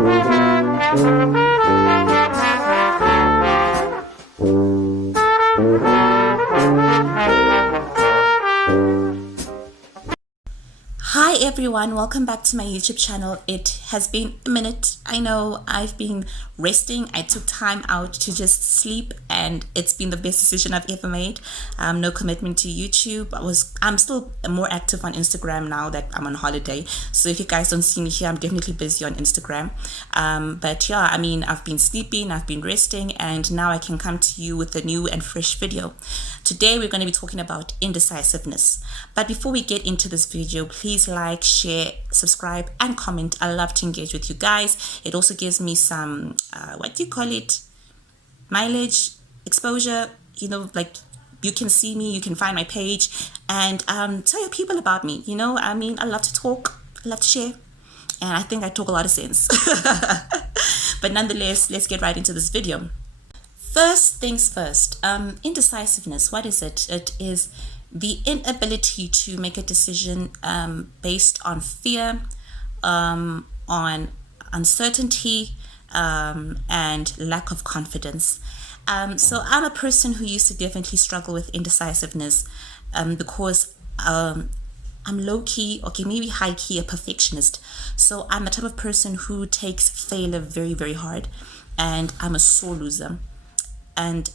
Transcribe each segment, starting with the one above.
Hi everyone, welcome back to my YouTube channel. It has been a minute. I know I've been resting. I took time out to just sleep and it's been the best decision I've ever made. No commitment to YouTube. I'm still more active on Instagram now that I'm on holiday. So if you guys don't see me here, I'm definitely busy on Instagram. But yeah, I mean, I've been sleeping, I've been resting, and now I can come to you with a new and fresh video. Today we're going to be talking about indecisiveness. But before we get into this video, please like, share, subscribe, and comment. I love to engage with you guys. It also gives me some, what do you call it? Mileage, exposure, you know, like you can see me, you can find my page, and tell your people about me. You know, I mean, I love to talk, I love to share, and I think I talk a lot of sense. But nonetheless, let's get right into this video. First things first, indecisiveness, what is it? It is the inability to make a decision based on fear, on uncertainty, and lack of confidence. So I'm a person who used to definitely struggle with indecisiveness because I'm low-key, okay, maybe high-key, a perfectionist. So I'm the type of person who takes failure very, very hard, and I'm a sore loser. And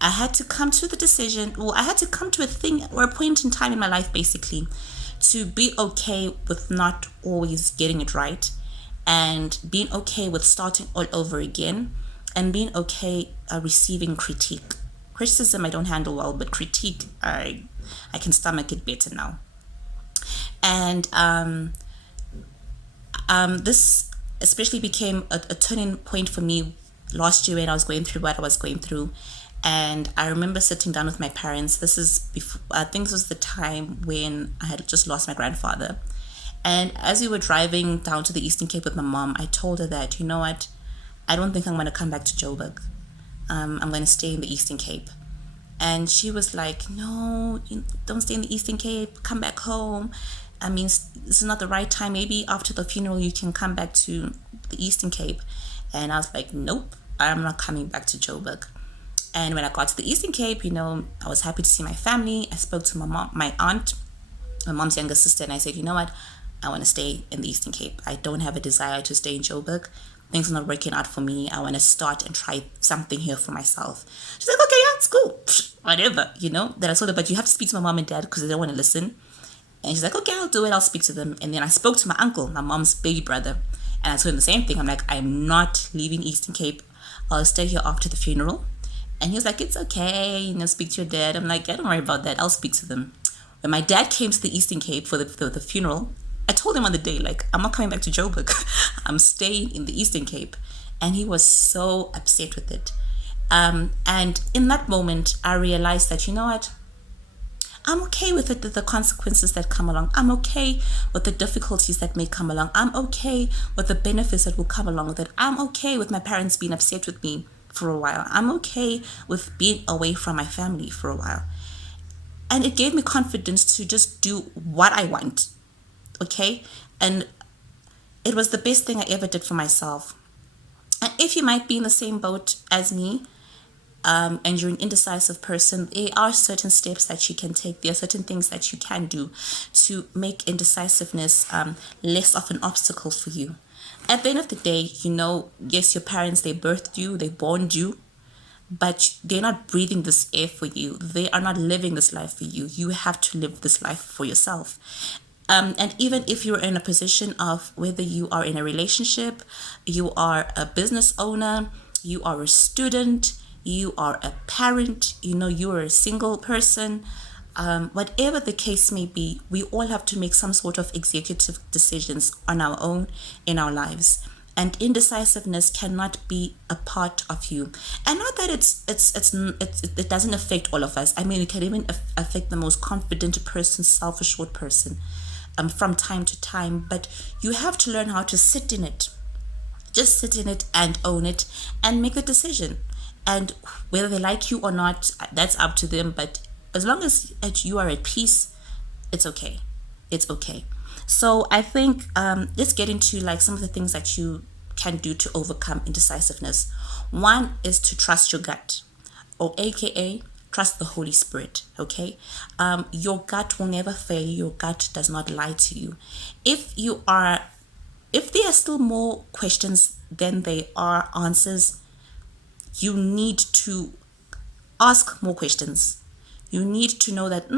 I had to come to the decision, well, I had to come to a thing or a point in time in my life, basically, to be okay with not always getting it right, and being okay with starting all over again, and being okay receiving critique. Criticism I don't handle well, but critique, I can stomach it better now. And this especially became a turning point for me last year when I was going through what I was going through. And I remember sitting down with my parents. This is before, I think this was the time when I had just lost my grandfather. And as we were driving down to the Eastern Cape with my mom, I told her that, you know what, I don't think I'm going to come back to Joburg. I'm going to stay in the Eastern Cape. And she was like, no, don't stay in the Eastern Cape, come back home. I mean, this is not the right time. Maybe after the funeral you can come back to the Eastern Cape. And I was like, nope, I'm not coming back to Joburg. And when I got to the Eastern Cape, you know, I was happy to see my family. I spoke to my mom, my aunt, my mom's younger sister, and I said, you know what, I want to stay in the Eastern Cape. I don't have a desire to stay in Joburg. Things are not working out for me. I want to start and try something here for myself. She's like, okay, yeah, it's cool, whatever, you know. Then I told her, but you have to speak to my mom and dad because they don't want to listen. And she's like, okay, I'll do it. I'll speak to them. And then I spoke to my uncle, my mom's baby brother, and I told him the same thing. I'm like, I'm not leaving Eastern Cape. I'll stay here after the funeral. And he was like, it's okay, you know, speak to your dad. I'm like, yeah, don't worry about that. I'll speak to them. When my dad came to the Eastern Cape for the funeral, I told him on the day, like, I'm not coming back to Joburg. I'm staying in the Eastern Cape. And he was so upset with it. And in that moment, I realized that, you know what? I'm okay with it, the consequences that come along. I'm okay with the difficulties that may come along. I'm okay with the benefits that will come along with it. I'm okay with my parents being upset with me for a while. I'm okay with being away from my family for a while. And it gave me confidence to just do what I want. Okay? And it was the best thing I ever did for myself. And if you might be in the same boat as me, and you're an indecisive person, there are certain steps that you can take. There are certain things that you can do to make indecisiveness less of an obstacle for you. At the end of the day, you know, yes, your parents, they birthed you, they born you, but they're not breathing this air for you. They are not living this life for you. You have to live this life for yourself. And even if you're in a position of whether you are in a relationship, you are a business owner, you are a student, you are a parent, you know, you are a single person, whatever the case may be, we all have to make some sort of executive decisions on our own in our lives. And indecisiveness cannot be a part of you. And not that it doesn't affect all of us. I mean, it can even affect the most confident person, self-assured person from time to time. But you have to learn how to sit in it. Just sit in it and own it and make a decision. And whether they like you or not, that's up to them. But as long as you are at peace, it's okay. It's okay. So I think let's get into like some of the things that you can do to overcome indecisiveness. One is to trust your gut, or AKA trust the Holy Spirit. Okay, your gut will never fail you. Your gut does not lie to you. If there are still more questions than there are answers, you need to ask more questions. You need to know that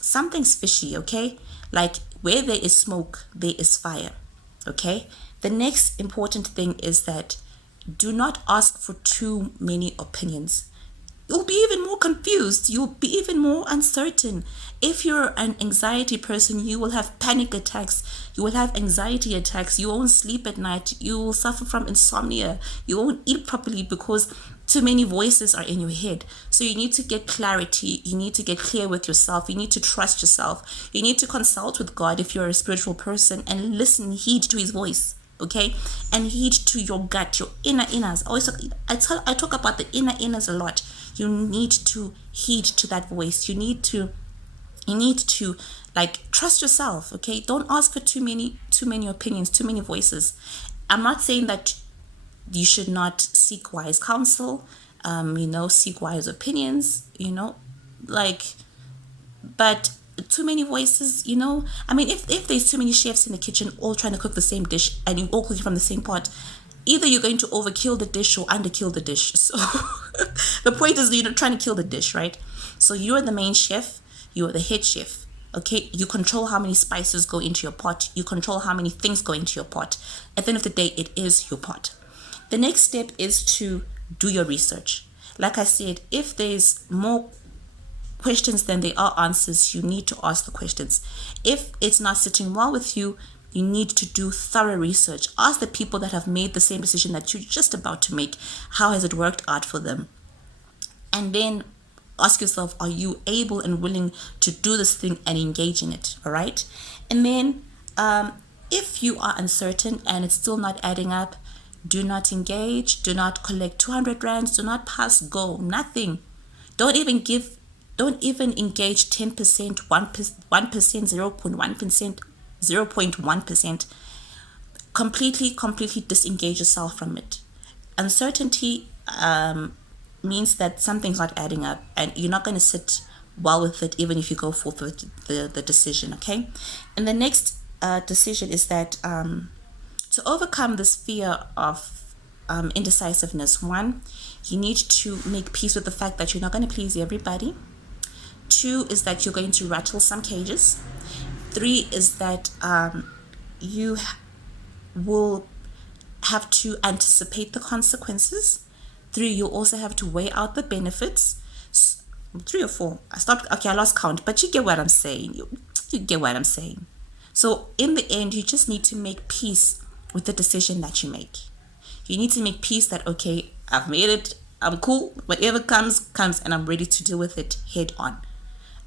something's fishy, okay? Like where there is smoke, there is fire, okay? The next important thing is that do not ask for too many opinions. You'll be even more confused. You'll be even more uncertain. If you're an anxiety person, you will have panic attacks. You will have anxiety attacks. You won't sleep at night. You will suffer from insomnia. You won't eat properly because too many voices are in your head. So you need to get clarity. You need to get clear with yourself. You need to trust yourself. You need to consult with God if you're a spiritual person and listen, heed to his voice. Okay, and heed to your gut, your inner inners. I talk about the inner inners a lot. You need to heed to that voice. You need to like trust yourself. Okay, don't ask for too many opinions, too many voices. I'm not saying that you should not seek wise counsel, seek wise opinions, but too many voices, I mean, if there's too many chefs in the kitchen all trying to cook the same dish and you all cooking from the same pot, either you're going to overkill the dish or underkill the dish. So the point is you're not trying to kill the dish, right? So you're the main chef, you're the head chef. Okay, you control how many spices go into your pot, you control how many things go into your pot. At the end of the day, it is your pot. The next step is to do your research. Like I said, if there's more questions than there are answers, you need to ask the questions. If it's not sitting well with you, you need to do thorough research. Ask the people that have made the same decision that you're just about to make, how has it worked out for them? And then ask yourself, are you able and willing to do this thing and engage in it? All right. And then if you are uncertain and it's still not adding up, do not engage, do not collect 200 rands, do not pass go, nothing. Don't even engage 10%, 1%, 0.1%, 0.1%. Completely disengage yourself from it. Uncertainty means that something's not adding up and you're not going to sit well with it even if you go forth with the decision, okay? And the next decision is that to overcome this fear of indecisiveness, one, you need to make peace with the fact that you're not going to please everybody. Two is that you're going to rattle some cages. Three is that you will have to anticipate the consequences. Three, you also have to weigh out the benefits. 3 or 4. I lost count, but you get what I'm saying. You get what I'm saying. So in the end, you just need to make peace with the decision that you make. You need to make peace that, okay, I've made it, I'm cool, whatever comes, and I'm ready to deal with it head on.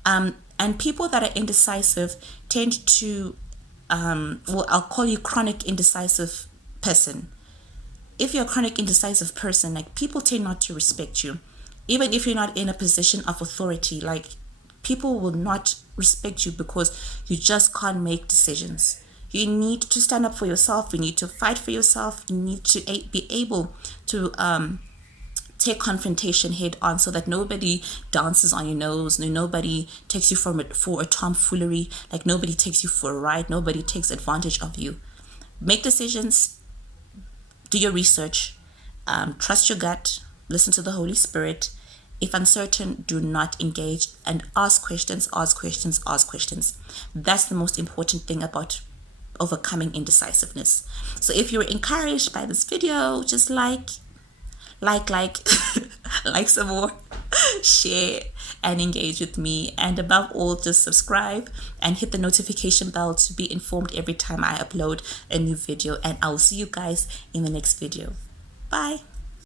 And people that are indecisive tend to, I'll call you chronic indecisive person. If you're a chronic indecisive person, like people tend not to respect you. Even if you're not in a position of authority, like people will not respect you because you just can't make decisions. You need to stand up for yourself. You need to fight for yourself. You need to be able to take confrontation head on so that nobody dances on your nose. Nobody takes you for a tomfoolery. Like nobody takes you for a ride. Nobody takes advantage of you. Make decisions. Do your research. Trust your gut. Listen to the Holy Spirit. If uncertain, do not engage and ask questions. That's the most important thing about overcoming indecisiveness. So if you're encouraged by this video, just like some more, share and engage with me, and above all, just subscribe and hit the notification bell to be informed every time I upload a new video. And I'll see you guys in the next video. Bye.